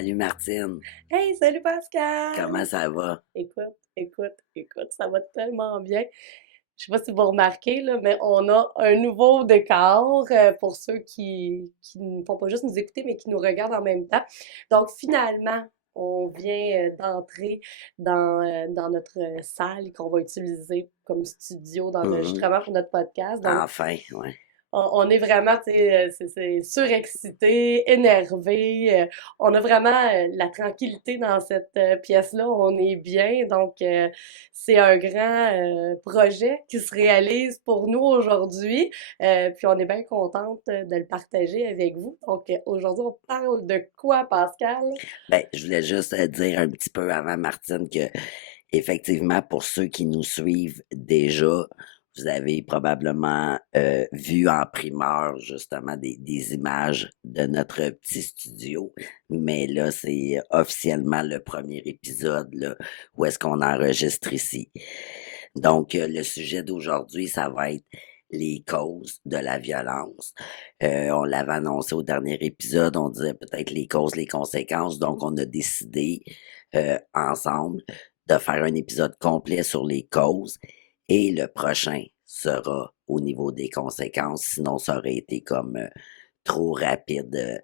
Salut Martine, Hey, salut Pascal! comment ça va? Écoute, ça va tellement bien. Je sais pas si vous remarquez, là, mais on a un nouveau décor pour ceux qui ne font pas juste nous écouter, mais qui nous regardent en même temps. Donc, finalement, on vient d'entrer dans notre salle qu'on va utiliser comme studio Mhm. d'enregistrement pour notre podcast. Donc, Enfin, ouais. on est vraiment, tu sais, c'est surexcité, énervé. On a vraiment la tranquillité dans cette pièce-là. On est bien. Donc, c'est un grand projet qui se réalise pour nous aujourd'hui. Puis, on est bien contente de le partager avec vous. Donc, aujourd'hui, on parle de quoi, Pascal? Ben, je voulais juste dire un petit peu avant Martine que, effectivement, pour ceux qui nous suivent déjà, vous avez probablement vu en primeur justement des images de notre petit studio, mais là, c'est officiellement le premier épisode là, où est-ce qu'on enregistre ici. Donc, le sujet d'aujourd'hui, ça va être les causes de la violence. On l'avait annoncé au dernier épisode, on disait peut-être les causes, les conséquences. Donc, on a décidé ensemble de faire un épisode complet sur les causes et le prochain sera au niveau des conséquences. Sinon, ça aurait été comme trop rapide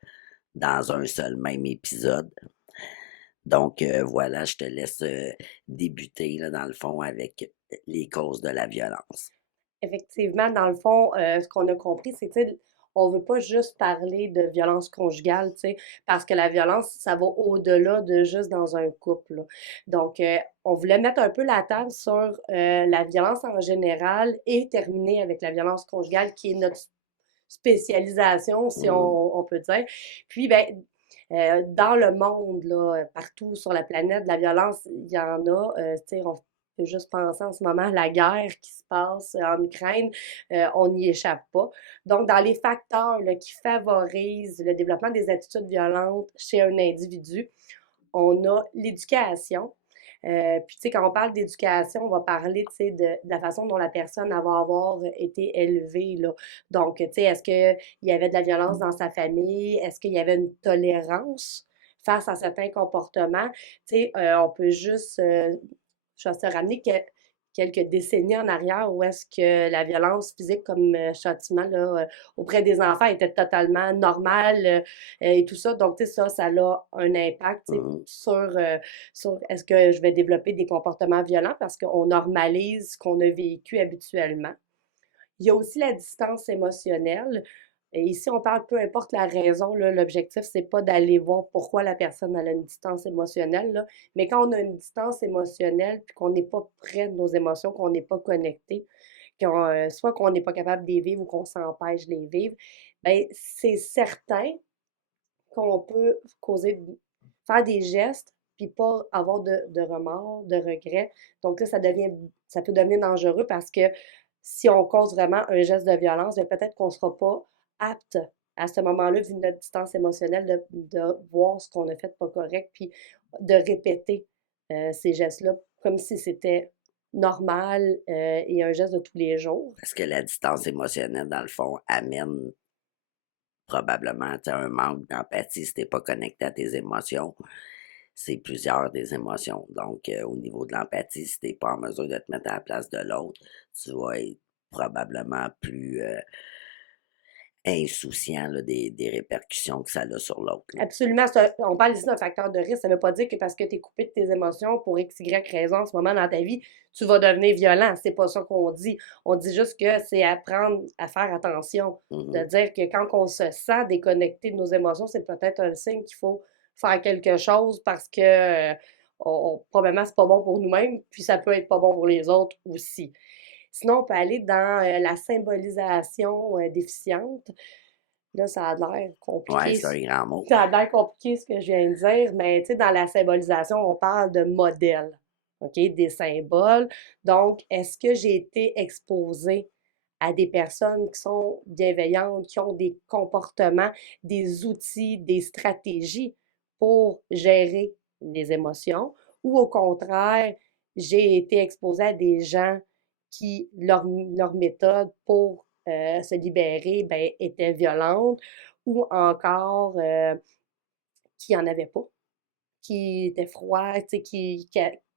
dans un seul même épisode. Donc, voilà, je te laisse débuter là, dans le fond avec les causes de la violence. Effectivement, dans le fond, ce qu'on a compris, c'est, tu sais, on veut pas juste parler de violence conjugale, tu sais, parce que la violence, ça va au-delà de juste dans un couple, là. Donc, on voulait mettre un peu la table sur la violence en général et terminer avec la violence conjugale, qui est notre spécialisation, si Mhm, on peut dire. Puis, ben, dans le monde, là, partout sur la planète, la violence, il y en a. Tu sais, on peut juste penser en ce moment à la guerre qui se passe en Ukraine. On n'y échappe pas. Donc, dans les facteurs là, qui favorisent le développement des attitudes violentes chez un individu, on a l'éducation. Puis, tu sais, quand on parle d'éducation, on va parler, tu sais, de la façon dont la personne va avoir été élevée, là. Donc, tu sais, est-ce qu'il y avait de la violence dans sa famille? Est-ce qu'il y avait une tolérance face à certains comportements? Tu sais, on peut juste, je vais se ramener quelques décennies en arrière où est-ce que la violence physique comme châtiment là, auprès des enfants était totalement normale et tout ça. Donc, tu sais, ça a un impact tu sais, mhm. sur est-ce que je vais développer des comportements violents parce qu'on normalise ce qu'on a vécu habituellement. Il y a aussi la distance émotionnelle. Et ici, on parle peu importe la raison, là, l'objectif, c'est pas d'aller voir pourquoi la personne a une distance émotionnelle, là, mais quand on a une distance émotionnelle puis qu'on n'est pas près de nos émotions, qu'on n'est pas connecté, soit qu'on n'est pas capable de les vivre ou qu'on s'empêche de les vivre, ben c'est certain qu'on peut faire des gestes puis pas avoir de remords, de regrets. Donc là, ça peut devenir dangereux parce que si on cause vraiment un geste de violence, bien, peut-être qu'on ne sera pas apte à ce moment-là, vu notre distance émotionnelle, de voir ce qu'on a fait de pas correct, puis de répéter ces gestes-là comme si c'était normal et un geste de tous les jours. Parce que la distance émotionnelle, dans le fond, amène probablement tu sais, un manque d'empathie si t'es pas connecté à tes émotions. C'est plusieurs des émotions. Donc, au niveau de l'empathie, si t'es pas en mesure de te mettre à la place de l'autre, tu vas être probablement plus insouciant là, des répercussions que ça a sur l'autre. Là. Absolument. On parle ici d'un facteur de risque. Ça ne veut pas dire que parce que tu es coupé de tes émotions pour X, Y raison en ce moment dans ta vie, tu vas devenir violent. C'est pas ça qu'on dit. On dit juste que c'est apprendre à faire attention. De Mhm, dire que quand on se sent déconnecté de nos émotions, c'est peut-être un signe qu'il faut faire quelque chose parce que probablement c'est pas bon pour nous-mêmes, puis ça peut être pas bon pour les autres aussi. Sinon, on peut aller dans la symbolisation déficiente. Là, ça a l'air ouais, compliqué. c'est un grand mot. Ça a l'air compliqué ce que je viens de dire, mais tu sais, dans la symbolisation, on parle de modèles, OK? Des symboles. Donc, est-ce que j'ai été exposée à des personnes qui sont bienveillantes, qui ont des comportements, des outils, des stratégies pour gérer les émotions, ou au contraire, j'ai été exposée à des gens qui, leur méthode pour se libérer, ben, était violente, ou encore qui en avait pas. qui était froid, tu sais, qui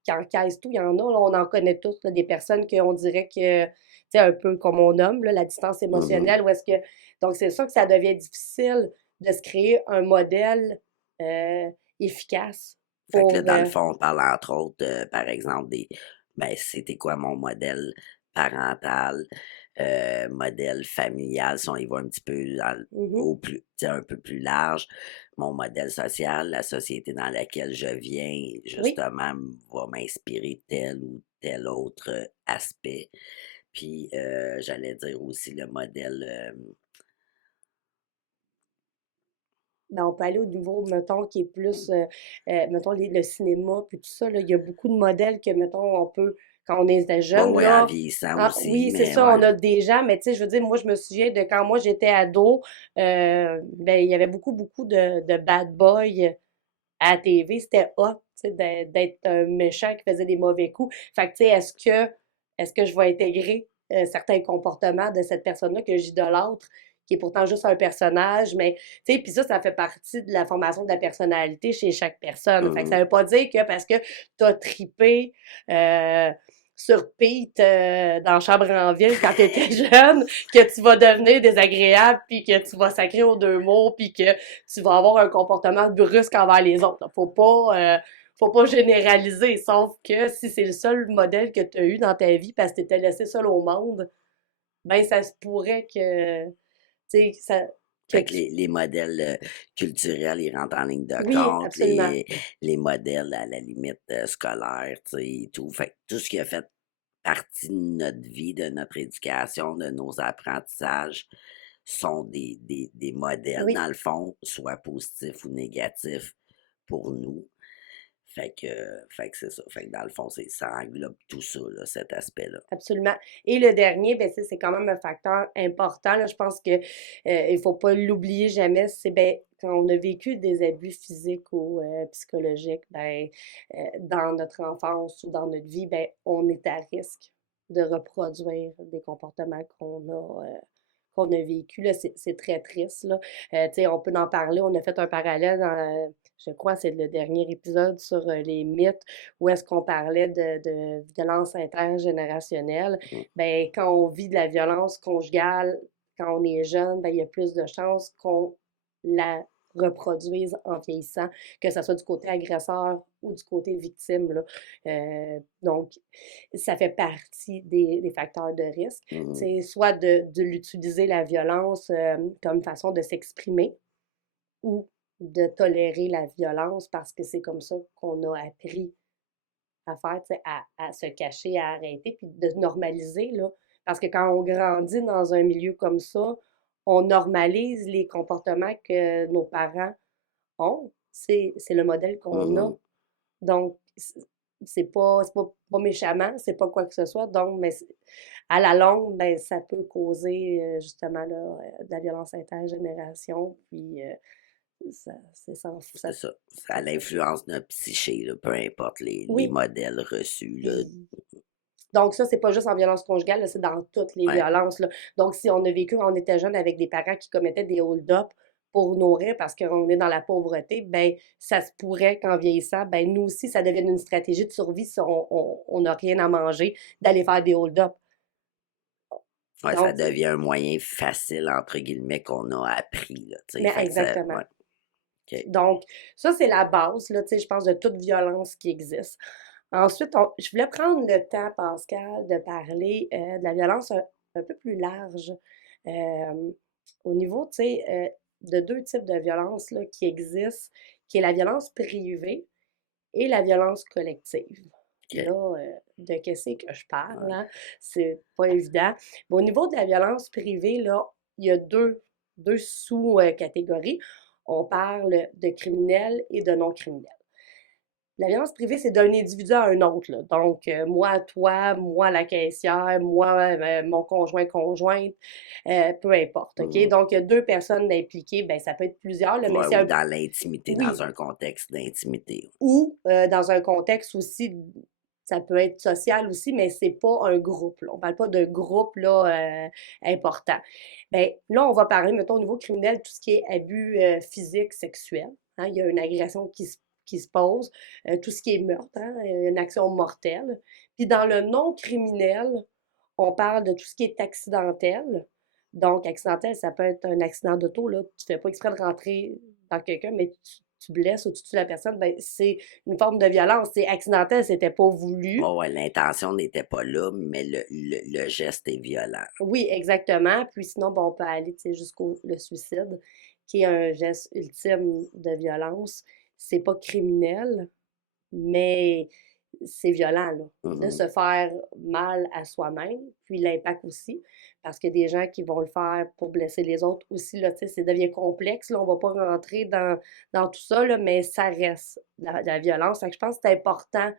encaisse tout. Il y en a, là, on en connaît tous, là, des personnes qu'on dirait que, tu sais, un peu comme on nomme, là, la distance Mhm. émotionnelle, où est-ce que... Donc, c'est sûr que ça devient difficile de se créer un modèle euh, efficace Fait que là, pour... dans le fond, on parle entre autres, par exemple, ben, c'était quoi mon modèle parental, modèle familial, si on y va un petit peu mhm. au plus, tu sais, un peu plus large, mon modèle social, la société dans laquelle je viens, Oui. justement, va m'inspirer de tel ou tel autre aspect. Puis, j'allais dire aussi le modèle, Ben, on peut aller au niveau, mettons, qui est plus, mettons, le cinéma, puis tout ça, là, il y a beaucoup de modèles que, mettons, on peut, quand on est ouais, jeune, ouais, en là, vieillissant ah, aussi, oui, c'est mais ça, on ouais. a des gens, mais tu sais, je veux dire, moi, je me souviens de quand moi, j'étais ado, ben, il y avait beaucoup, beaucoup de bad boys à la TV, c'était hot, tu sais, d'être un méchant qui faisait des mauvais coups. Fait que, tu sais, est-ce que je vais intégrer certains comportements de cette personne-là que j'idolâtre, qui est pourtant juste un personnage, mais, tu sais, puis ça fait partie de la formation de la personnalité chez chaque personne. Fait que ça Mhm. veut pas dire que parce que t'as tripé euh, sur Pete dans Chambre en ville quand t'étais jeune, que tu vas devenir désagréable, puis que tu vas sacrer aux deux mots, puis que tu vas avoir un comportement brusque envers les autres. Faut pas généraliser, sauf que si c'est le seul modèle que tu as eu dans ta vie parce que tu étais laissé seul au monde, ben ça se pourrait que, tu sais, que Fait que les modèles culturels, ils rentrent en ligne de oui, compte, absolument. les modèles à la limite scolaires, tu sais, et tout. Fait que tout ce qui a fait partie de notre vie, de notre éducation, de nos apprentissages, sont des modèles, Oui, dans le fond, soit positifs ou négatifs pour nous. Fait que c'est ça. Fait que dans le fond, ça englobe tout ça, là, cet aspect-là. absolument. Et le dernier, ben, c'est quand même un facteur important. Là, je pense que il faut pas l'oublier jamais. C'est ben, quand on a vécu des abus physiques ou psychologiques, ben, dans notre enfance ou dans notre vie, ben, on est à risque de reproduire des comportements qu'on a vécu, là, c'est très triste, là. Tu sais, on peut en parler, on a fait un parallèle dans, je crois, c'est le dernier épisode sur les mythes, où est-ce qu'on parlait de violence intergénérationnelle. Mm. Ben, quand on vit de la violence conjugale, quand on est jeune, ben, il y a plus de chances qu'on la reproduise en vieillissant, que ce soit du côté agresseur ou du côté victime, là. Donc, ça fait partie des facteurs de risque. Mhm. C'est soit de l'utiliser la violence comme façon de s'exprimer ou de tolérer la violence parce que c'est comme ça qu'on a appris à faire, à se cacher, à arrêter, puis de normaliser, là. Parce que quand on grandit dans un milieu comme ça, on normalise les comportements que nos parents ont. C'est le modèle qu'on a. Mhm. Donc, pas méchamment, c'est pas quoi que ce soit. Donc, mais à la longue, ben, ça peut causer justement là, de la violence intergénération. Puis, C'est ça. Ça a l'influence de notre psyché, là, peu importe les oui. modèles reçus, là. Puis, donc, ça, c'est pas juste en violence conjugale, là, c'est dans toutes les Ouais. violences, là. Donc, si on a vécu quand on était jeune avec des parents qui commettaient des hold-up pour nourrir parce qu'on est dans la pauvreté, ben, ça se pourrait qu'en vieillissant, ben, nous aussi, ça devienne une stratégie de survie si on n'a rien à manger, d'aller faire des hold-up. Ouais, ça Donc, devient un moyen facile, entre guillemets, qu'on a appris, là, tu sais. mais Fait que ça, exactement. ouais, OK. Donc, ça, c'est la base, là, tu sais, je pense, de toute violence qui existe. Ensuite, je voulais prendre le temps, Pascal, de parler de la violence un peu plus large. Euh, Au niveau, tu sais, de deux types de violence là, qui existent, qui est la violence privée et la violence collective. OK. Là, de qu'est-ce que je parle, Ouais. hein? C'est pas évident. Mais au niveau de la violence privée, là, il y a deux sous-catégories. On parle de criminels et de non-criminels. La violence privée, c'est d'un individu à un autre, là. Donc, moi, toi, moi, la caissière, moi, mon conjoint, conjointe, peu importe, OK? Mhm. Donc, il y a deux personnes impliquées, ben, ça peut être plusieurs, là, mais Ouais, c'est ou un... dans l'intimité, dans Oui, un contexte d'intimité. ou dans un contexte aussi, ça peut être social aussi, mais c'est pas un groupe, là. On parle pas de groupe, là, important. Ben, là, on va parler, mettons, au niveau criminel, tout ce qui est abus physique, sexuel. Hein, il y a une agression qui se pose, tout ce qui est meurtre, hein, une action mortelle. Puis dans le non criminel, on parle de tout ce qui est accidentel. Donc, accidentel, ça peut être un accident d'auto, là. Tu fais pas exprès de rentrer dans quelqu'un, mais tu blesses ou tu tues la personne, ben, c'est une forme de violence. C'est accidentel, c'était pas voulu. Ouais, ouais, l'intention n'était pas là, mais le geste est violent. Oui, exactement. Puis sinon, bon, on peut aller, tu sais, jusqu'au le suicide, qui est un geste ultime de violence. C'est pas criminel, mais c'est violent, là, de Mhm. se faire mal à soi-même, puis l'impact aussi, parce qu'il y a des gens qui vont le faire pour blesser les autres aussi, là, tu sais, ça devient complexe, là, on va pas rentrer dans tout ça, là, mais ça reste de la violence. Fait que je pense que c'est important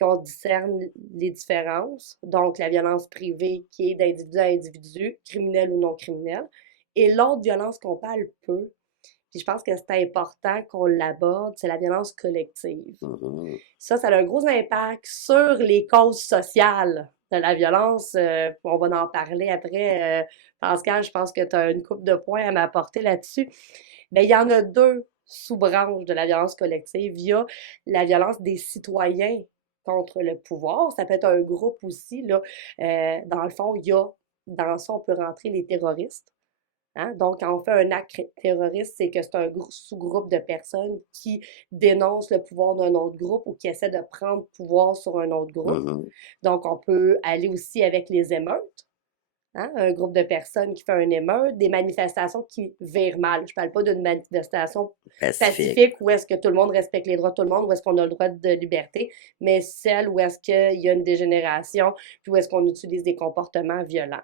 qu'on discerne les différences, donc la violence privée qui est d'individu à individu, criminel ou non criminel, et l'autre violence qu'on parle peu, puis je pense que c'est important qu'on l'aborde, c'est la violence collective. Mhm. Ça a un gros impact sur les causes sociales de la violence. On va en parler après. Pascal, je pense que tu as une couple de points à m'apporter là-dessus. Mais il y en a deux sous-branches de la violence collective. Il y a la violence des citoyens contre le pouvoir. Ça peut être un groupe aussi, là. Dans le fond, il y a, dans ça, on peut rentrer les terroristes. Hein? Donc, quand on fait un acte terroriste, c'est que c'est un sous-groupe de personnes qui dénoncent le pouvoir d'un autre groupe ou qui essaient de prendre pouvoir sur un autre groupe. Mhm. Donc, on peut aller aussi avec les émeutes. Hein? Un groupe de personnes qui fait une émeute, des manifestations qui virent mal. Je parle pas d'une manifestation Pacifique. pacifique où est-ce que tout le monde respecte les droits de tout le monde, où est-ce qu'on a le droit de liberté, mais celle où est-ce qu'il y a une dégénération, puis où est-ce qu'on utilise des comportements violents.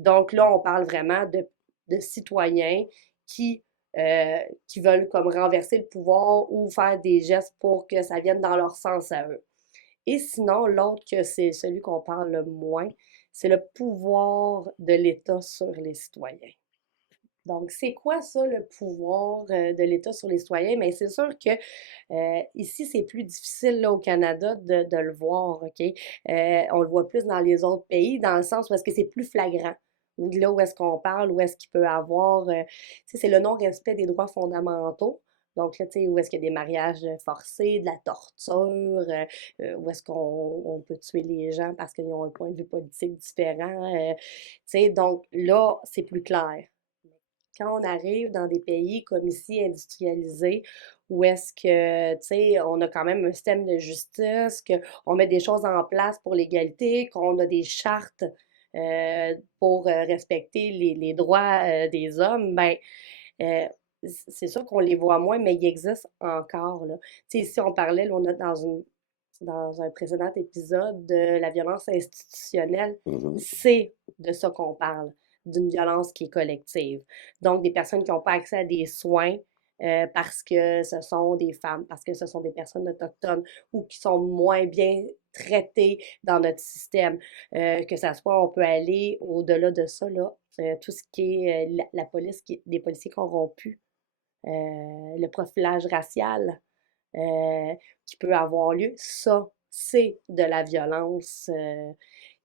Donc là, on parle vraiment de citoyens qui, qui veulent comme renverser le pouvoir ou faire des gestes pour que ça vienne dans leur sens à eux. Et sinon, l'autre que c'est celui qu'on parle le moins, c'est le pouvoir de l'État sur les citoyens. Donc, c'est quoi ça, le pouvoir de l'État sur les citoyens? Mais c'est sûr que ici, c'est plus difficile là, au Canada de le voir, OK? On le voit plus dans les autres pays, dans le sens où est-ce que c'est plus flagrant. Ou là où est-ce qu'on parle, où est-ce qu'il peut avoir, tu sais, c'est le non-respect des droits fondamentaux. Donc là, tu sais, où est-ce qu'il y a des mariages forcés, de la torture, où est-ce qu'on peut tuer les gens parce qu'ils ont un point de vue politique différent. Tu sais, donc là, c'est plus clair. Quand on arrive dans des pays comme ici, industrialisés, où est-ce que, tu sais, on a quand même un système de justice, qu'on met des choses en place pour l'égalité, qu'on a des chartes pour respecter les droits des hommes, ben, euh, c'est sûr qu'on les voit moins, mais ils existent encore, là. Tu sais, ici, on parlait, là, on a dans un précédent épisode de la violence institutionnelle, Mhm. c'est de ça qu'on parle, d'une violence qui est collective. Donc, des personnes qui n'ont pas accès à des soins parce que ce sont des femmes, parce que ce sont des personnes autochtones ou qui sont moins bien traitées dans notre système. Que ça soit, on peut aller au-delà de ça, là, tout ce qui est la police, des policiers corrompus, le profilage racial, euh, qui peut avoir lieu, ça, c'est de la violence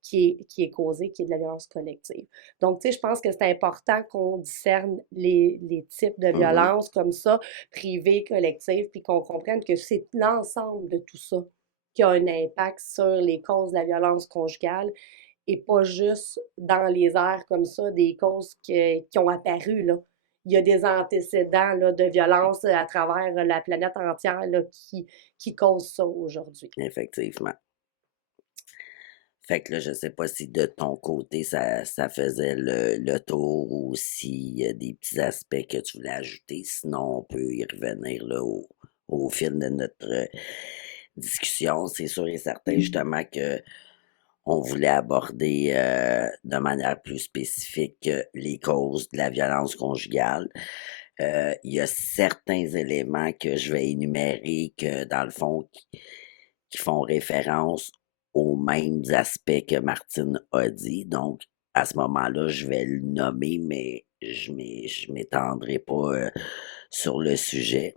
qui est causée, qui est de la violence collective. Donc, tu sais, je pense que c'est important qu'on discerne les types de Mhm. violence comme ça, privée, collective, puis qu'on comprenne que c'est l'ensemble de tout ça qui a un impact sur les causes de la violence conjugale et pas juste dans les airs comme ça, des causes qui ont apparu, là. Il y a des antécédents là, de violence à travers la planète entière là, qui causent ça aujourd'hui. Effectivement. Fait que là, je sais pas si de ton côté, ça faisait le tour ou s'il y a des petits aspects que tu voulais ajouter. Sinon, on peut y revenir là, au fil de notre discussion. C'est sûr et certain, justement, que on voulait aborder de manière plus spécifique les causes de la violence conjugale. Il y a certains éléments que je vais énumérer que, dans le fond, qui font référence aux mêmes aspects que Martine a dit. Donc, à ce moment-là, je vais le nommer, mais je m'étendrai pas sur le sujet.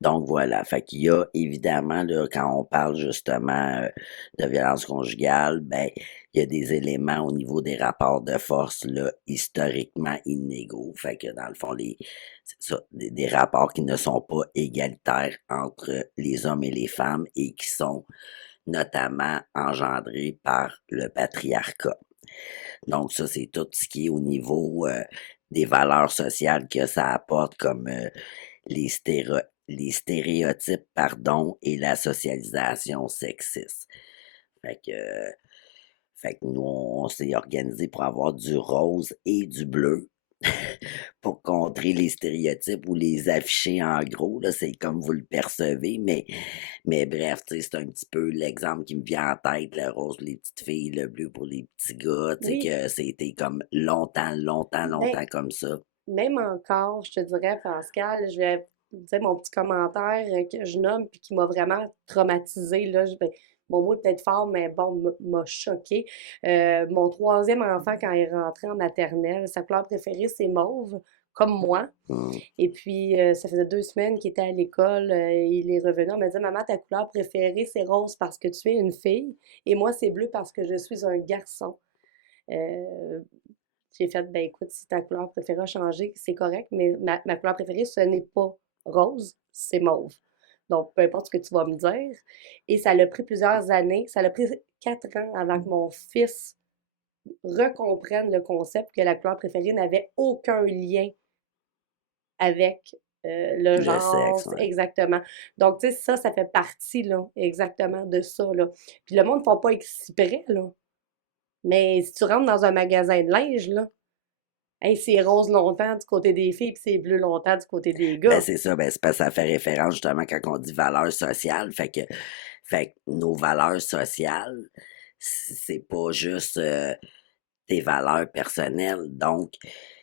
Donc voilà, fait qu'il y a évidemment, là, quand on parle justement, de violence conjugale, ben, il y a des éléments au niveau des rapports de force, là, historiquement inégaux. Fait que dans le fond, c'est ça, des rapports qui ne sont pas égalitaires entre les hommes et les femmes et qui sont notamment engendrés par le patriarcat. Donc ça, c'est tout ce qui est au niveau, des valeurs sociales que ça apporte comme, les stéréotypes, pardon, et la socialisation sexiste. Fait que, fait que nous, on s'est organisé pour avoir du rose et du bleu pour contrer les stéréotypes ou les afficher en gros, là, c'est comme vous le percevez, mais bref, tu sais, c'est un petit peu l'exemple qui me vient en tête, le rose pour les petites filles, le bleu pour les petits gars, tu sais, Oui, que c'était comme longtemps, longtemps, ben, longtemps comme ça. même encore, je te dirais, Pascal, je vais dire mon petit commentaire que je nomme puis qui m'a vraiment traumatisée, là. Mon mot est peut-être fort, mais bon, m'a choqué. Mon troisième enfant, quand il est rentré en maternelle, sa couleur préférée, c'est mauve, comme moi. Mmh. Et puis, ça faisait 2 semaines qu'il était à l'école. Il est revenu. On m'a dit, Maman, ta couleur préférée, c'est rose parce que tu es une fille. Et moi, c'est bleu parce que je suis un garçon. Euh, j'ai fait, ben écoute, si ta couleur préférée a changé, c'est correct, mais ma couleur préférée, ce n'est pas rose, c'est mauve. Donc, peu importe ce que tu vas me dire. Et ça l'a pris plusieurs années, ça l'a pris 4 ans avant que mon fils recomprenne le concept que la couleur préférée n'avait aucun lien avec le Le sexe, genre, ouais. exactement. Donc, tu sais, ça fait partie, là, exactement de ça, là. Puis le monde ne font pas exprès, là. Mais si tu rentres dans un magasin de linge, là, hey, c'est rose longtemps du côté des filles, puis c'est bleu longtemps du côté des Ben, gars. c'est ça, ben, c'est parce que ça fait référence justement quand on dit valeurs sociales. Fait que nos valeurs sociales, c'est pas juste des valeurs personnelles. Donc,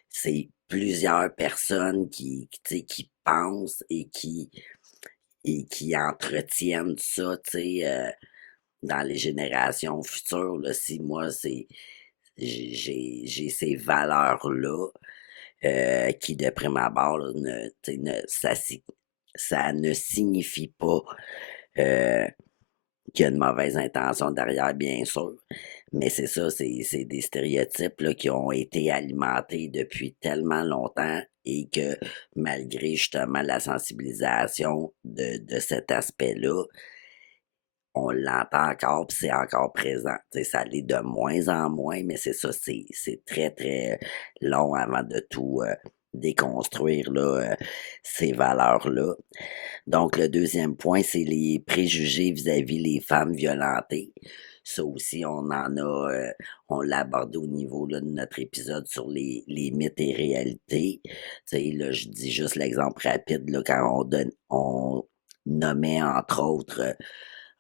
c'est plusieurs personnes tu sais, qui pensent et qui entretiennent ça, tu sais, dans les générations futures. Là, si moi, j'ai ces valeurs-là, qui de prime abord là, tu sais, ça ne signifie pas, heu, qu'il y a une mauvaise intention derrière, bien sûr. Mais c'est ça, c'est des stéréotypes, là, qui ont été alimentés depuis tellement longtemps et que malgré justement la sensibilisation de cet aspect-là, on l'entend encore, puis c'est encore présent. Tu sais, ça l'est de moins en moins, mais c'est ça, c'est très, très long avant de tout, déconstruire là, ces valeurs-là. Donc le deuxième point, c'est les préjugés vis-à-vis les femmes violentées. Ça aussi, on l'a abordé au niveau là, de notre épisode sur les mythes et réalités. Tu sais, là, je dis juste l'exemple rapide, là, quand on nommait entre autres,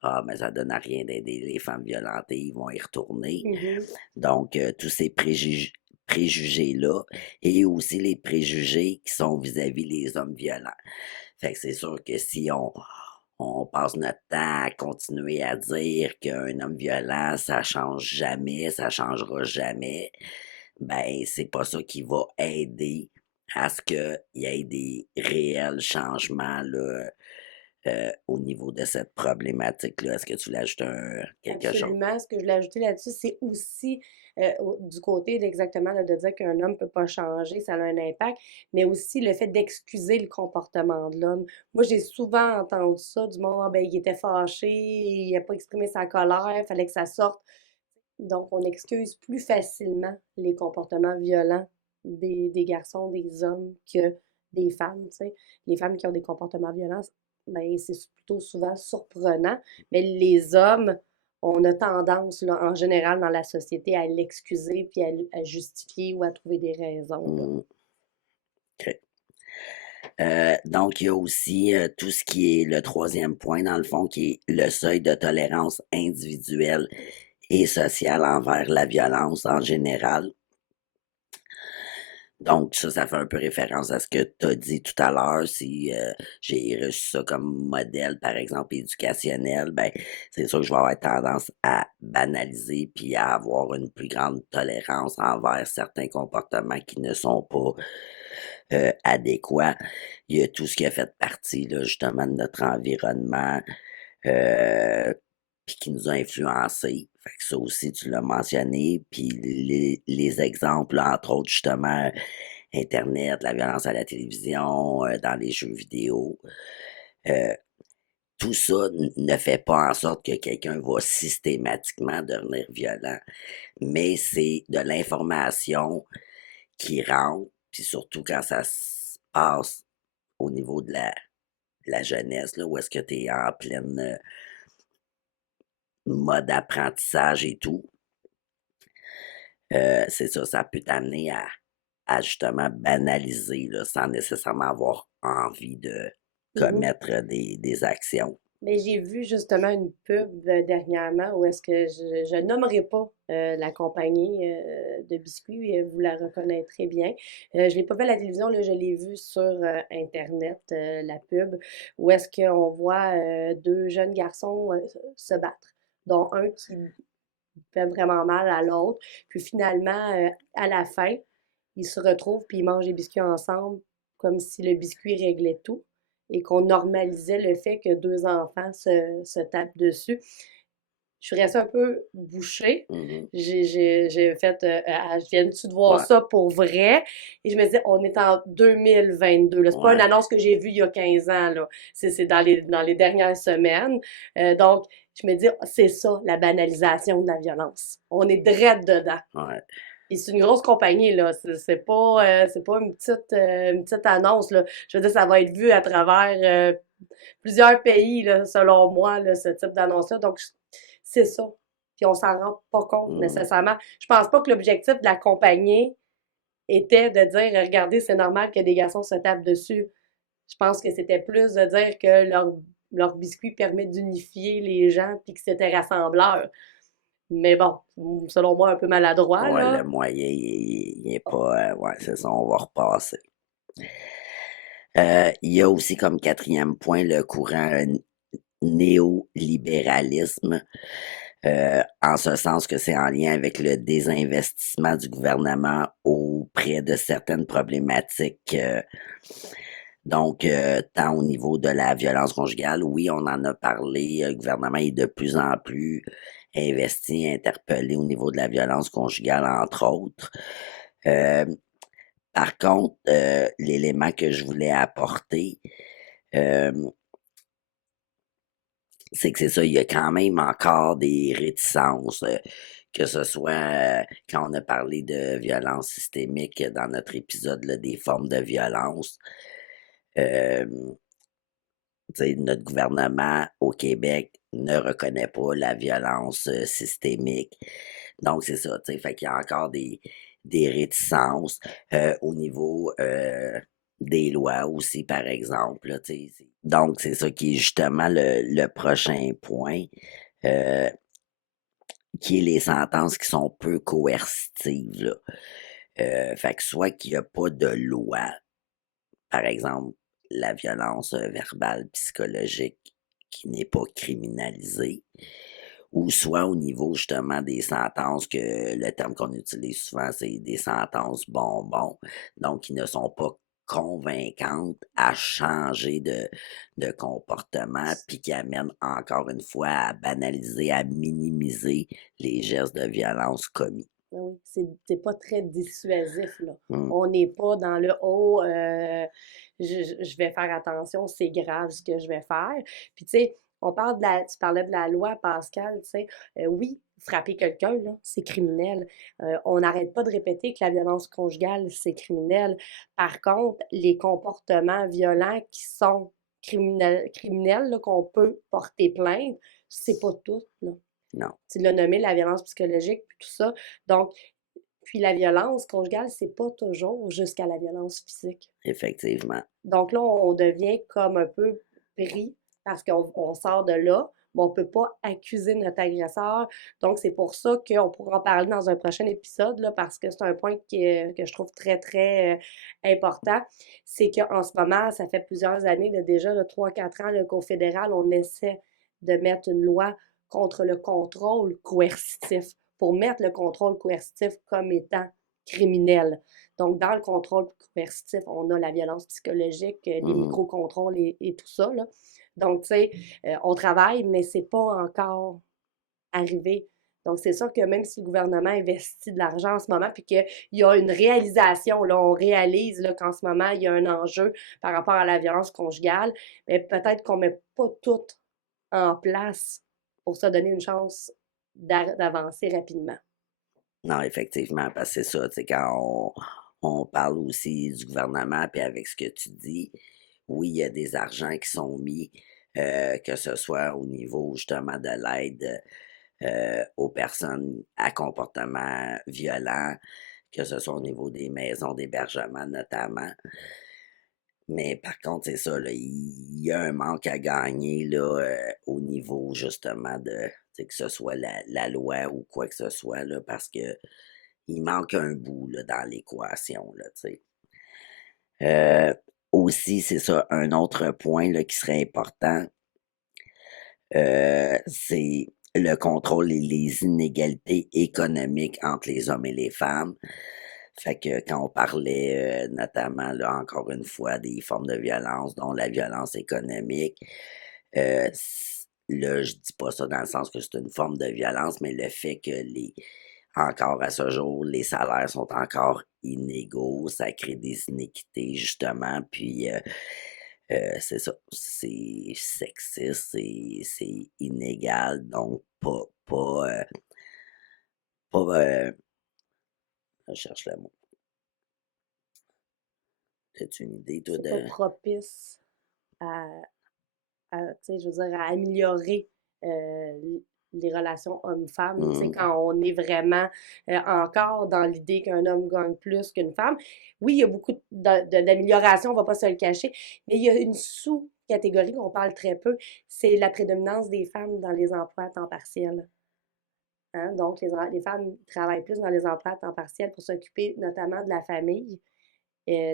ah, mais ça donne à rien d'aider les femmes violentées, ils vont y retourner. Mhm. Donc, tous ces préjugés-là et aussi les préjugés qui sont vis-à-vis les hommes violents. Fait que c'est sûr que si on passe notre temps à continuer à dire qu'un homme violent, ça change jamais, ça changera jamais, ben, c'est pas ça qui va aider à ce qu'il y ait des réels changements, là, au niveau de cette problématique-là. Est-ce que tu voulais ajouter quelque chose? Absolument. Ce que je voulais ajouter là-dessus, c'est aussi du côté exactement là, de dire qu'un homme ne peut pas changer, ça a un impact, mais aussi le fait d'excuser le comportement de l'homme. Moi, j'ai souvent entendu ça, du monde, ah, ben, il était fâché, il n'a pas exprimé sa colère, il fallait que ça sorte. Donc, on excuse plus facilement les comportements violents des garçons, des hommes que des femmes, tu sais. Les femmes qui ont des comportements violents, ben, c'est plutôt souvent surprenant, mais les hommes, on a tendance, là, en général, dans la société, à l'excuser puis à justifier ou à trouver des raisons, là. Mmh, OK. Donc il y a aussi, tout ce qui est le troisième point, dans le fond, qui est le seuil de tolérance individuelle et sociale envers la violence en général. Donc ça fait un peu référence à ce que tu as dit tout à l'heure. Si, j'ai reçu ça comme modèle, par exemple, éducationnel, ben, c'est sûr que je vais avoir tendance à banaliser puis à avoir une plus grande tolérance envers certains comportements qui ne sont pas adéquat. Il y a tout ce qui a fait partie, là, justement, de notre environnement, euh, puis qui nous a influencés. Fait que ça aussi, tu l'as mentionné. Puis les exemples, entre autres, justement, Internet, la violence à la télévision, dans les jeux vidéo. euh, Tout ça ne fait pas en sorte que quelqu'un va systématiquement devenir violent, mais c'est de l'information qui rentre, puis surtout quand ça se passe au niveau de la jeunesse, là, où est-ce que tu es en pleine mode apprentissage et tout. C'est ça, ça peut t'amener à justement banaliser, là, sans nécessairement avoir envie de Mhm. commettre des actions. Mais j'ai vu justement une pub dernièrement où est-ce que je nommerai pas la compagnie de biscuits, vous la reconnaîtrez bien. Je l'ai pas vu à la télévision, là, je l'ai vu sur Internet, la pub, où est-ce qu'on voit deux jeunes garçons se battre, dont un qui fait vraiment mal à l'autre. Puis finalement, à la fin, ils se retrouvent puis ils mangent des biscuits ensemble comme si le biscuit réglait tout et qu'on normalisait le fait que deux enfants se tapent dessus. Je suis restée un peu bouchée. Mhm. J'ai fait, je viens-tu de voir Ouais, ça pour vrai? Et je me disais, on est en 2022, là. C'est pas une ouais. annonce que j'ai vue il y a 15 ans, là. C'est dans les dernières semaines. Donc, je me dis, c'est ça, la banalisation de la violence. On est direct dedans. Ouais. Et c'est une grosse compagnie, là. C'est pas une petite annonce, là. Je veux dire, ça va être vu à travers plusieurs pays, là, selon moi, là, ce type d'annonce-là. Donc, c'est ça. Puis on s'en rend pas compte Mhm. nécessairement. Je pense pas que l'objectif de la compagnie était de dire, regardez, c'est normal que des garçons se tapent dessus. Je pense que c'était plus de dire que leur biscuit permet d'unifier les gens puis que c'était rassembleur. Mais bon, selon moi, un peu maladroit, Ouais, le là. moyen, il est pas. Ouais, c'est ça, on va repasser. Il y a aussi comme quatrième point le courant néolibéralisme, en ce sens que c'est en lien avec le désinvestissement du gouvernement auprès de certaines problématiques. Donc, tant au niveau de la violence conjugale, oui, on en a parlé, le gouvernement est de plus en plus investi, interpellé au niveau de la violence conjugale, entre autres. Euh, Par contre, l'élément que je voulais apporter, euh, c'est que c'est ça, il y a quand même encore des réticences, que ce soit quand on a parlé de violence systémique dans notre épisode là, des formes de violence. euh, Tu sais, notre gouvernement au Québec ne reconnaît pas la violence systémique. Donc, c'est ça, tu sais, fait qu'il y a encore des réticences au niveau des lois aussi, par exemple, là, tu sais. Donc, c'est ça qui est justement le prochain point, euh, qui est les sentences qui sont peu coercitives, là. Fait que soit qu'il n'y a pas de loi, par exemple, la violence verbale, psychologique qui n'est pas criminalisée, ou soit au niveau justement des sentences, que le terme qu'on utilise souvent, c'est des sentences bonbons, donc qui ne sont pas convaincantes à changer de comportement, puis qui amènent encore une fois à banaliser, à minimiser les gestes de violence commis. Ah oui, c'est pas très dissuasif, là. Mm. On n'est pas dans le «Oh, je vais faire attention, c'est grave ce que je vais faire». Puis, tu sais, tu parlais de la loi, Pascal, tu sais, oui, frapper quelqu'un, là, c'est criminel. On n'arrête pas de répéter que la violence conjugale, c'est criminel. Par contre, les comportements violents qui sont criminels, là, qu'on peut porter plainte, c'est pas tout, là. Non, Tu l'as nommé, la violence psychologique, puis tout ça. Donc, puis la violence conjugale, c'est pas toujours jusqu'à la violence physique. effectivement. Donc là, on devient comme un peu pris parce qu'on sort de là, mais on peut pas accuser notre agresseur. Donc, c'est pour ça qu'on pourra en parler dans un prochain épisode, là, parce que c'est un point que je trouve très, très important. C'est qu'en ce moment, ça fait plusieurs années, là, déjà, de 3-4 ans, qu'au fédéral, on essaie de mettre une loi contre le contrôle coercitif, pour mettre le contrôle coercitif comme étant criminel. Donc, dans le contrôle coercitif, on a la violence psychologique, les Mhm. micro-contrôles et tout ça, là. Donc, tu sais, on travaille, mais c'est pas encore arrivé. Donc, c'est sûr que même si le gouvernement investit de l'argent en ce moment, puis qu'il y a une réalisation, là, on réalise là, qu'en ce moment, il y a un enjeu par rapport à la violence conjugale, mais peut-être qu'on met pas tout en place pour se donner une chance d'avancer rapidement. Non, effectivement, parce que c'est ça, tu sais, quand on parle aussi du gouvernement, puis avec ce que tu dis, oui, il y a des argents qui sont mis, que ce soit au niveau justement de l'aide aux personnes à comportement violent, que ce soit au niveau des maisons d'hébergement notamment. Mais par contre, c'est ça, là, il y a un manque à gagner là, au niveau justement de, tu sais, que ce soit la loi ou quoi que ce soit, là, parce que il manque un bout là, dans l'équation, là, tu sais. Aussi, c'est ça, un autre point là, qui serait important, c'est le contrôle et les inégalités économiques entre les hommes et les femmes. Fait que quand on parlait, notamment, là, encore une fois, des formes de violence, dont la violence économique, là, je dis pas ça dans le sens que c'est une forme de violence, mais le fait que encore à ce jour, les salaires sont encore inégaux, ça crée des inéquités, justement, puis c'est ça, c'est sexiste, c'est inégal, donc pas, je cherche le mot. As-tu une idée, toi, C'est pas de... propice à, tu sais, je veux dire, à améliorer les relations hommes-femmes, tu sais, Mhm, quand on est vraiment encore dans l'idée qu'un homme gagne plus qu'une femme. Oui, il y a beaucoup d'améliorations, on va pas se le cacher, mais il y a une sous-catégorie qu'on parle très peu, c'est la prédominance des femmes dans les emplois à temps partiel. Hein? Donc, les femmes travaillent plus dans les emplois à temps partiel pour s'occuper notamment de la famille.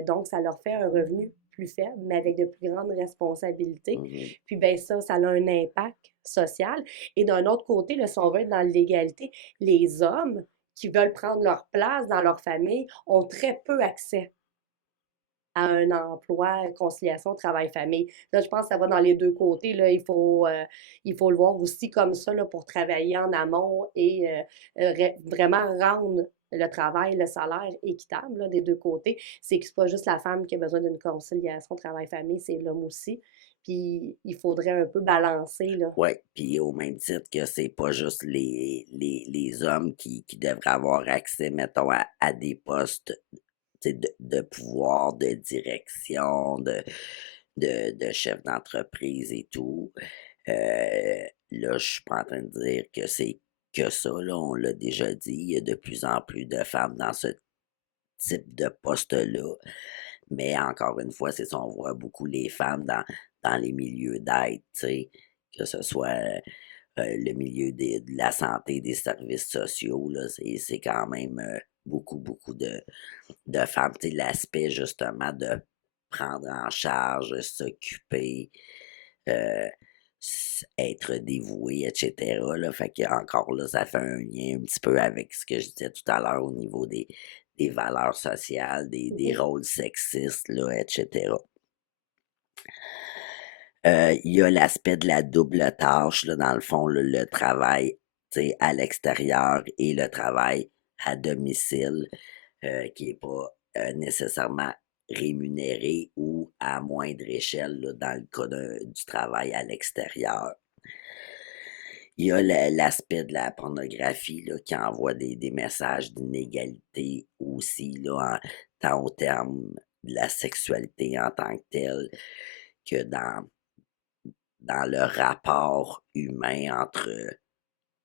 Donc, ça leur fait un revenu plus faible, mais avec de plus grandes responsabilités. mhm. Puis, ben ça a un impact social. Et d'un autre côté, là, si on veut être dans l'égalité, les hommes qui veulent prendre leur place dans leur famille ont très peu accès à un emploi, conciliation, travail-famille. Là, je pense que ça va dans les deux côtés. Là. Il faut le voir aussi comme ça là, pour travailler en amont et vraiment rendre le travail, le salaire équitable là, des deux côtés. C'est que c'est pas juste la femme qui a besoin d'une conciliation travail-famille, c'est l'homme aussi. Puis il faudrait un peu balancer, là. Ouais, puis au même titre que c'est pas juste les hommes qui devraient avoir accès, mettons, à des postes, tu sais, de pouvoir, de direction, de chef d'entreprise et tout. Là, je suis pas en train de dire que c'est que ça, là, on l'a déjà dit, il y a de plus en plus de femmes dans ce type de poste-là. Mais encore une fois, c'est ça, on voit beaucoup les femmes dans les milieux d'aide, tu sais, que ce soit le milieu de la santé, des services sociaux, là, c'est quand même beaucoup, beaucoup de femmes. Tu sais, l'aspect justement de prendre en charge, s'occuper, euh, être dévoué, etc. Là, fait que encore là, ça fait un lien un petit peu avec ce que je disais tout à l'heure au niveau des valeurs sociales, des Mhm. rôles sexistes, là, etc. Il y a l'aspect de la double tâche, là, dans le fond, le travail, tu sais, à l'extérieur et le travail à domicile, qui est pas, nécessairement rémunéré ou à moindre échelle, là, dans le cas du travail à l'extérieur. Il y a l'aspect de la pornographie, là, qui envoie des messages d'inégalité aussi, là, tant au terme de la sexualité en tant que telle que dans le rapport humain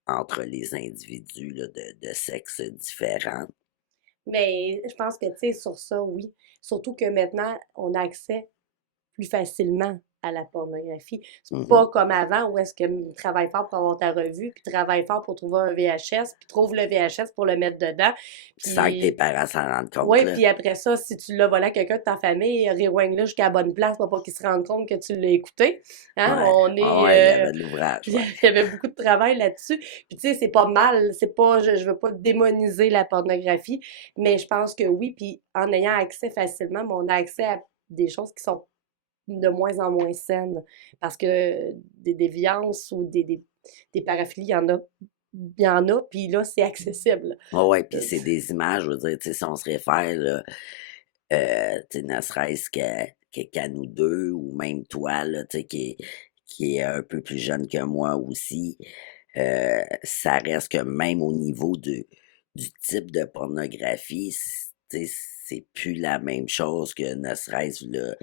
entre les individus là, de sexes différents. Mais je pense que, tu sais, sur ça, oui. Surtout que maintenant, on a accès plus facilement à la pornographie. C'est pas Mhm. comme avant où est-ce que travaille fort pour avoir ta revue, puis travaille fort pour trouver un VHS, puis trouve le VHS pour le mettre dedans, Sans que tes puis parents s'en rendent compte, ouais, là. puis après ça, si tu l'as volé à quelqu'un de ta famille, rewind-le jusqu'à la bonne place pour pas qu'il se rende compte que tu l'as écouté. Hein? Ouais. On Ah est, ouais, il y avait de l'ouvrage, il ouais. y avait beaucoup de travail là-dessus. Puis tu sais, c'est pas mal, c'est pas, je veux pas démoniser la pornographie, mais je pense que oui, puis en ayant accès facilement, mais on a accès à des choses qui sont de moins en moins saines. Parce que des déviances ou des paraphilies, il y en a, puis là, c'est accessible. Ouais, ouais, puis Euh, c'est des images, je veux dire, tu sais, si on se réfère, là, tu sais, ne serait-ce qu'à nous deux, ou même toi, là, tu sais, qui est un peu plus jeune que moi aussi, ça reste que même au niveau du type de pornographie, tu sais, c'est plus la même chose que ne serait-ce là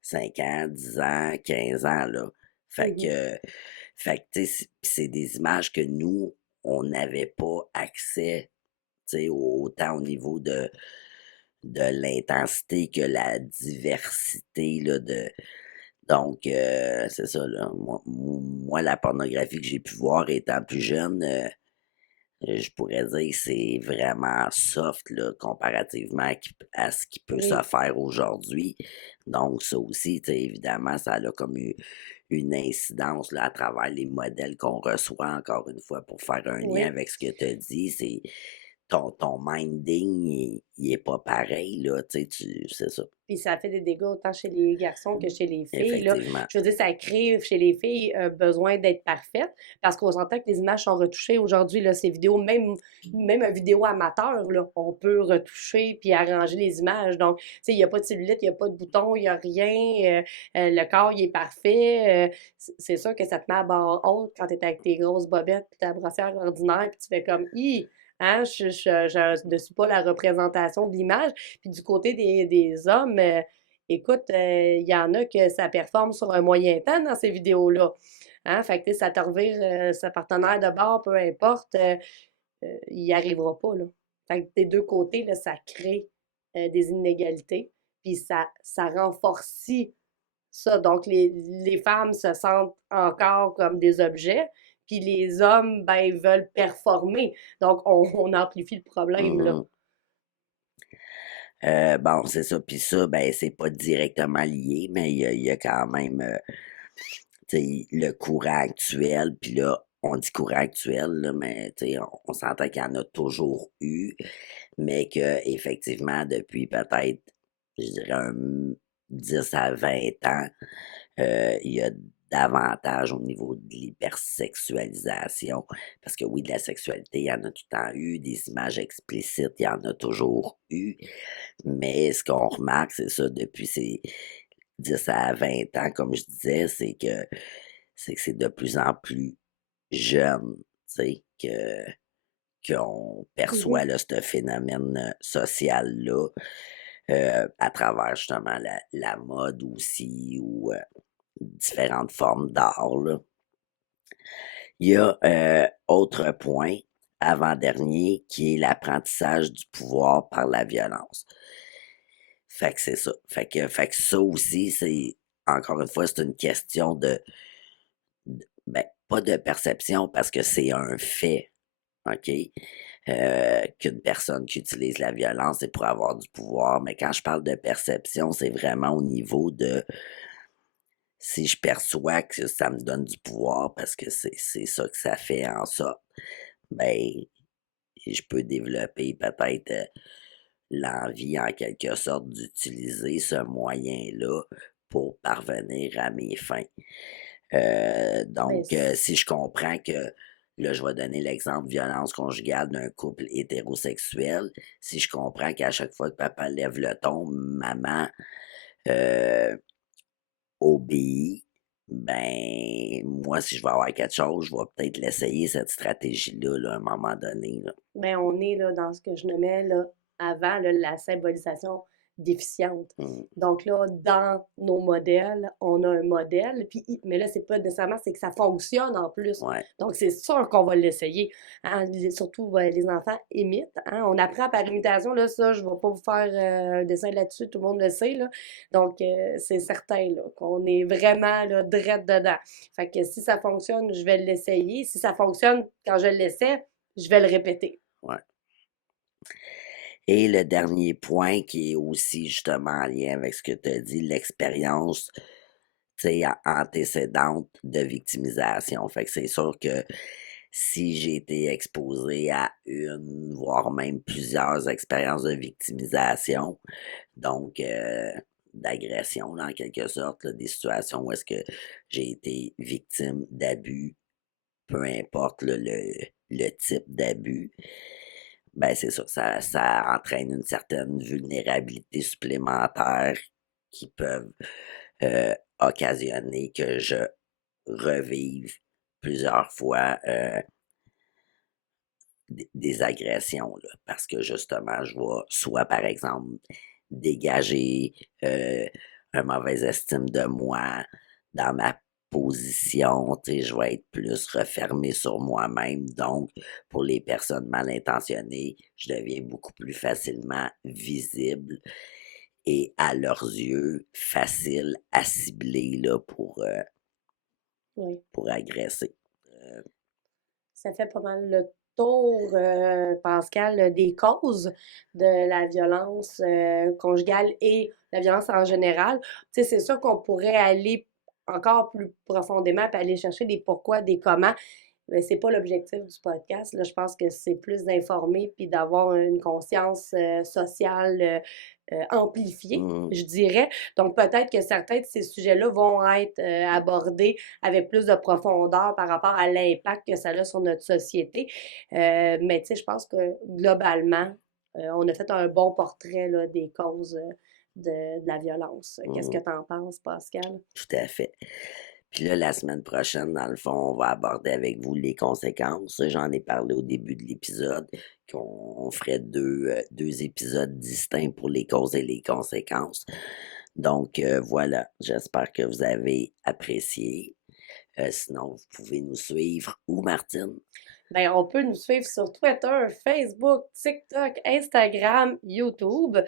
5 ans, 10 ans, 15 ans, là. Fait mhm. que, fait que tu sais, c'est des images que nous, on n'avait pas accès, tu sais, autant au niveau de l'intensité que la diversité, là, donc, c'est ça, là. Moi, la pornographie que j'ai pu voir étant plus jeune, je pourrais dire que c'est vraiment soft, là, comparativement à ce qui peut se Oui, faire aujourd'hui. Donc, ça aussi, tu sais, évidemment, ça a comme eu une incidence, là, à travers les modèles qu'on reçoit, encore une fois, pour faire un lien oui. avec ce que tu as dit. C'est ton minding, il est pas pareil, là, tu sais, c'est ça, Puis ça fait des dégâts autant chez les garçons que chez les filles, là. effectivement. Je veux dire, ça crée chez les filles un besoin d'être parfaite parce qu'on s'entend que les images sont retouchées aujourd'hui, là, ces vidéos, même un vidéo amateur, là, on peut retoucher puis arranger les images. Donc, tu sais, il n'y a pas de cellulite, il n'y a pas de bouton, il n'y a rien. Le corps, il est parfait. C'est sûr que ça te met à barre haute quand tu es avec tes grosses bobettes puis ta brossière ordinaire puis tu fais comme, hi, hein, je ne suis pas la représentation de l'image. Puis du côté des hommes, écoute, il y en a que ça performe sur un moyen temps dans ces vidéos-là. Hein? Fait que tu sais, ça te revire sa partenaire de bord, peu importe, il n'y arrivera pas, là. Fait que des deux côtés, là, ça crée des inégalités, puis ça renforce ça. Donc, les femmes se sentent encore comme des objets, puis les hommes, ben, ils veulent performer. Donc, on amplifie le problème, là. Mhm. Bon, c'est ça. Puis ça, ben, c'est pas directement lié, mais il y a quand même, tu sais, le courant actuel. Puis là, on dit courant actuel, là, mais tu sais, on s'entend qu'il y en a toujours eu, mais que effectivement, depuis peut-être, je dirais, 10 à 20 ans, il y a davantage au niveau de l'hypersexualisation. Parce que oui, de la sexualité, il y en a tout le temps eu, des images explicites, il y en a toujours eu. Mais ce qu'on remarque, c'est ça, depuis ces 10 à 20 ans, comme je disais, c'est que c'est de plus en plus jeune, tu sais, qu'on perçoit Mhm. là, ce phénomène social-là à travers justement la mode aussi ou différentes formes d'art, là. Il y a autre point, avant-dernier, qui est l'apprentissage du pouvoir par la violence. Fait que c'est ça. Fait que ça aussi, c'est encore une fois, c'est une question ben, pas de perception parce que c'est un fait, OK? Qu'une personne qui utilise la violence, c'est pour avoir du pouvoir. Mais quand je parle de perception, c'est vraiment au niveau de si je perçois que ça me donne du pouvoir parce que c'est ça que ça fait en sorte, ben, je peux développer peut-être l'envie en quelque sorte d'utiliser ce moyen-là pour parvenir à mes fins. Ben, Donc, si je comprends que, là, je vais donner l'exemple violence conjugale d'un couple hétérosexuel. Si je comprends qu'à chaque fois que papa lève le ton, maman euh, obéit, ben, moi, si je veux avoir quelque chose, je vais peut-être l'essayer, cette stratégie-là, là, à un moment donné, là. on est là dans ce que je nommais là, avant là, la symbolisation déficiente. Mmh. Donc là, dans nos modèles, on a un modèle, puis, mais là, c'est pas nécessairement, c'est que ça fonctionne en plus. Ouais. Donc, c'est sûr qu'on va l'essayer. Hein. Surtout, les enfants imitent. Hein. On apprend par imitation. Là, ça, je vais pas vous faire un dessin là-dessus, tout le monde le sait. Là. Donc, c'est certain là, qu'on est vraiment là, drette dedans. Fait que si ça fonctionne, je vais l'essayer. Si ça fonctionne quand je l'essaie, je vais le répéter. Ouais. Et le dernier point qui est aussi justement en lien avec ce que tu as dit, l'expérience, tu sais, antécédente de victimisation. Fait que c'est sûr que si j'ai été exposé à une, voire même plusieurs expériences de victimisation, donc d'agression, là, en quelque sorte, là, des situations où est-ce que j'ai été victime d'abus, peu importe là, le type d'abus, ben c'est ça entraîne une certaine vulnérabilité supplémentaire qui peuvent occasionner que je revive plusieurs fois des agressions, là, parce que justement, je vais soit, par exemple, dégager un mauvaise estime de moi dans ma position, tu sais, je vais être plus refermé sur moi-même. Donc, pour les personnes mal intentionnées, je deviens beaucoup plus facilement visible et à leurs yeux, facile à cibler là, Oui. pour agresser. Euh, Ça fait pas mal le tour, Pascal, des causes de la violence conjugale et la violence en général. Tu sais, c'est sûr qu'on pourrait aller encore plus profondément et aller chercher des pourquoi, des comment. Mais c'est pas l'objectif du podcast. Là, je pense que c'est plus d'informer puis d'avoir une conscience sociale amplifiée, hum, je dirais. Donc, peut-être que certains de ces sujets-là vont être abordés avec plus de profondeur par rapport à l'impact que ça a sur notre société. Mais, tu sais, je pense que globalement, on a fait un bon portrait là, des causes de la violence. Qu'est-ce que hum. tu en penses, Pascal? Tout à fait. Puis là, la semaine prochaine, dans le fond, on va aborder avec vous les conséquences. J'en ai parlé au début de l'épisode, qu'on ferait deux épisodes distincts pour les causes et les conséquences. Donc voilà, j'espère que vous avez apprécié. Sinon, vous pouvez nous suivre. Où, Martine? Ben, on peut nous suivre sur Twitter, Facebook, TikTok, Instagram, YouTube.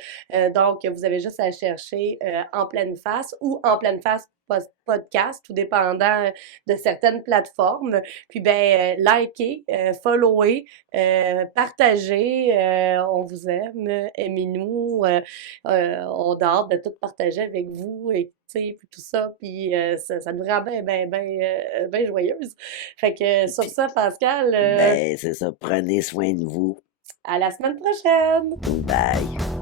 Donc, vous avez juste à chercher En pleine face ou En pleine face podcast, tout dépendant de certaines plateformes. Puis, ben, likez, followez, partagez. On vous aime, aimez-nous. On a hâte de tout partager avec vous et puis tout ça. Puis, ça nous rend bien joyeuse. Fait que sur Puis, ça, Pascal, ben, c'est ça. Prenez soin de vous. à la semaine prochaine! Bye.